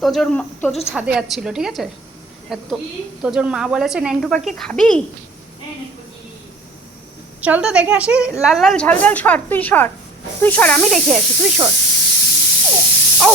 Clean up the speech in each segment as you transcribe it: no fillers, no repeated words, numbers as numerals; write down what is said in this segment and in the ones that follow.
তোজোর ছাদে যাচ্ছিল, ঠিক আছে? তোজোর মা বলেছে নেন্টু পাখি খাবি, চল তো দেখে আসি। লাল লাল ঝাল ঝাল সর, তুই সর, আমি দেখে আসি, তুই সর। ও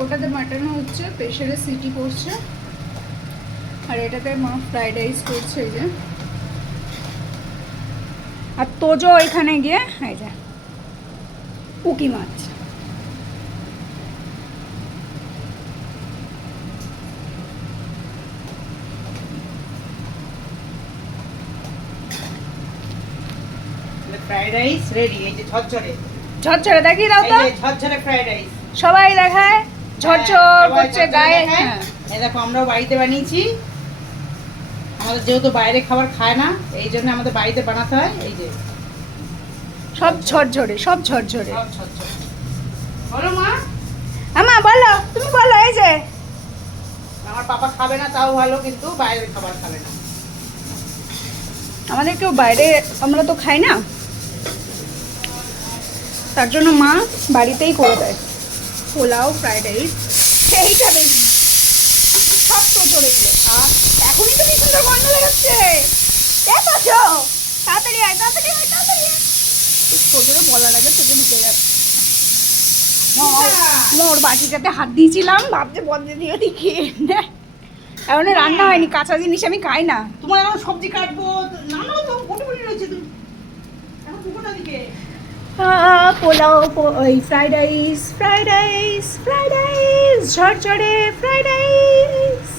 ওটাতে মাটন হচ্ছে, প্রেশারে সিটি করছে, আর এটাতে মা ফ্রাইড রাইস করছে। এই যে, আর তোজো এখানে গিয়ে এই যে পুকি মাছ। Fried rice ready. এই যে ঝরঝরে ঝরঝরে দেখিয়ে দাও তো, ঝরঝরে ফ্রাইড রাইস সবাই দেখায় ঝরঝর করছে গায়ে। হ্যাঁ, এই দেখো আমরাও বাড়িতে বানিয়েছি। আমাদের যেহেতু বাইরে খাবার খায় না, এই জন্য আমাদের বাড়িতে বানাতে হয়। এই যে সব ঝরঝরে, সব ঝরঝরে। বলো মা। আমা বলো, তুমি বলো। এই যে আমার পাপা খাবে না তাও ভালো, কিন্তু বাইরের খাবার খাবে না। আমাদের কেউ বাইরে, আমরা তো খাই না, তার জন্য মা বাড়িতেই করে দেয় পোলাও, ফ্রাইড রাইস। এইটা বেশি সব তো চড়ে গিয়ে। আর এখনই তো কি সুন্দর গন্ধ বেরোচ্ছে, দেখো তাড়াতাড়ি আয়, তাড়াতাড়ি আয়, তাড়াতাড়ি আয়। তোজোরে বলার আগে তোজো ঢুকে যাচ্ছে। মোর বাটিটাতে হাত দিয়েছিলাম, ভাবছে বন্ধে দিয়ে খেয়ে নেয়। এখন রান্না হয়নি, কাঁচা জিনিস আমি খাই না। তোমার এখন সবজি কাটবো, নানো তো গোটে গোটে রয়েছে, তুমি এখন দুপুরটা দিকে পোলাও, ওই ফ্রাইড রাইস, ঝরঝরে ফ্রাইড রাইস।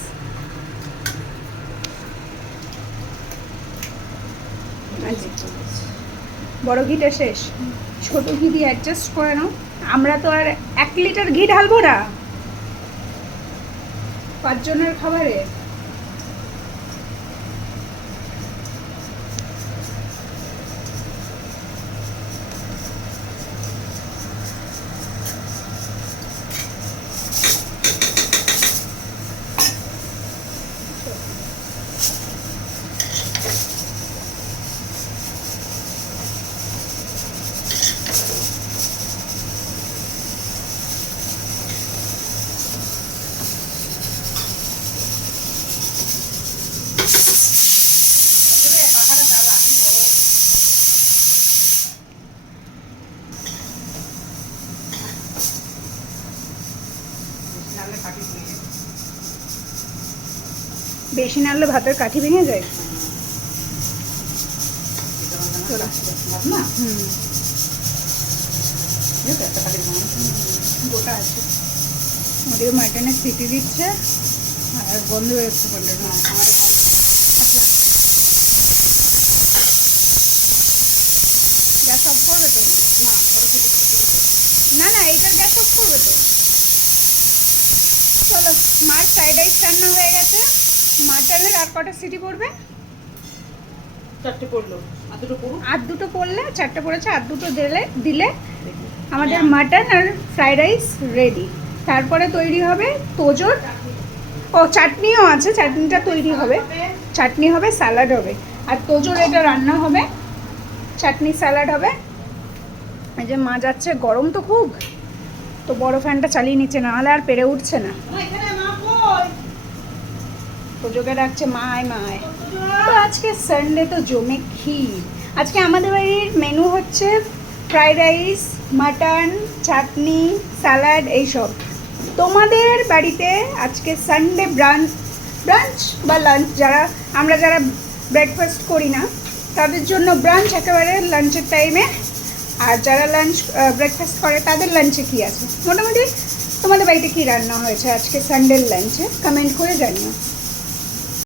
বড় ঘিটা শেষ, ছোট ঘি দিয়ে অ্যাডজাস্ট করে নাও। আমরা তো আর 1 লিটার ঘি ঢালবো না 5 জনের খাবারে। বেশি নাড়লে ভাতের কাঠি ভেঙে যায়। গোটা আছে, ওদিকে মাটনের সিটি দিচ্ছে আর গন্ধ বেরোচ্ছে কন্টেনার। গ্যাস অফ করবে তো? না না, এইটার গ্যাস অফ করবে তো। চলো, মার ফ্রাইড রাইস রান্না হয়ে গেছে। মাটনের আর কটা সিটি পড়বে? 4টে পড়লো, আর দুটো পড়লে 4টে পড়েছে, আর দুটো দিলে আমাদের মাটন আর ফ্রাইড রাইস রেডি। তারপরে তৈরি হবে তোজোর, ও চাটনিও আছে, চাটনিটা তৈরি হবে, চাটনি হবে, স্যালাড হবে, আর তোজোর এটা রান্না হবে, চাটনি স্যালাড হবে। এই যে মা যাচ্ছে, গরম তো খুব, তো বড় ফ্যানটা চালিয়ে নিচ্ছে, নাহলে আর পেরে উঠছে না। তোজোকে ডাকছে মায় মায়। তো আজকে সানডে তো জমে ক্ষীর। আজকে আমাদের বাড়ির মেনু হচ্ছে ফ্রাইড রাইস, মাটন, চাটনি, স্যালাড, এইসব। তোমাদের বাড়িতে আজকে সানডে ব্রাঞ্চ বা লাঞ্চ, আমরা যারা ব্রেকফাস্ট করি না তাদের জন্য ব্রাঞ্চ একেবারে লাঞ্চের টাইমে, আর যারা ব্রেকফাস্ট করে তাদের লাঞ্চে কী আছে। মোটামুটি তোমাদের বাড়িতে কী রান্না হয়েছে আজকে সানডের লাঞ্চে, কমেন্ট করে জানিও।